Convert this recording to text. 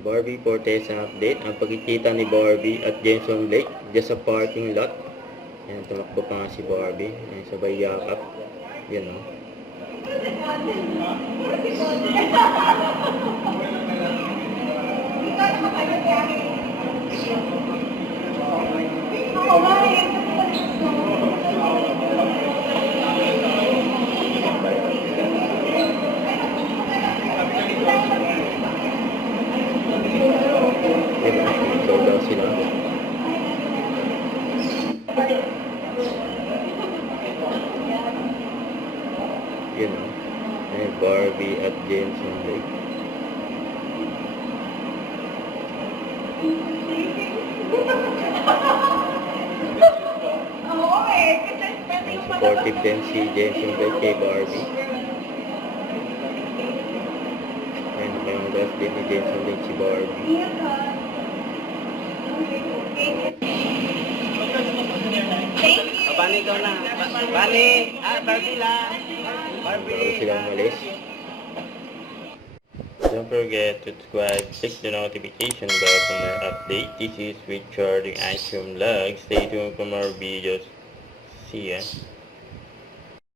Barbie Fortesa update. Ang pagkikita ni Barbie at Jenson Blake just sa parking lot. Ayan, tumakbo pa nga si Barbie. Ayan, sabay yakap. Yan o. Diba? So daw sila. Yun o. Ayan, Barbie at Jenson Blake. Supportive din si Jenson Blake kay Barbie. Ayan, yung last din ni Jenson Blake si Barbie. Bani ikaw na. Bani! Barbie lang! Bago Barbie! silang umalis. Don't forget to subscribe, click the notification bell for more update. This is Richard, the Ice Cream Vlog. Stay tuned for more videos. See ya.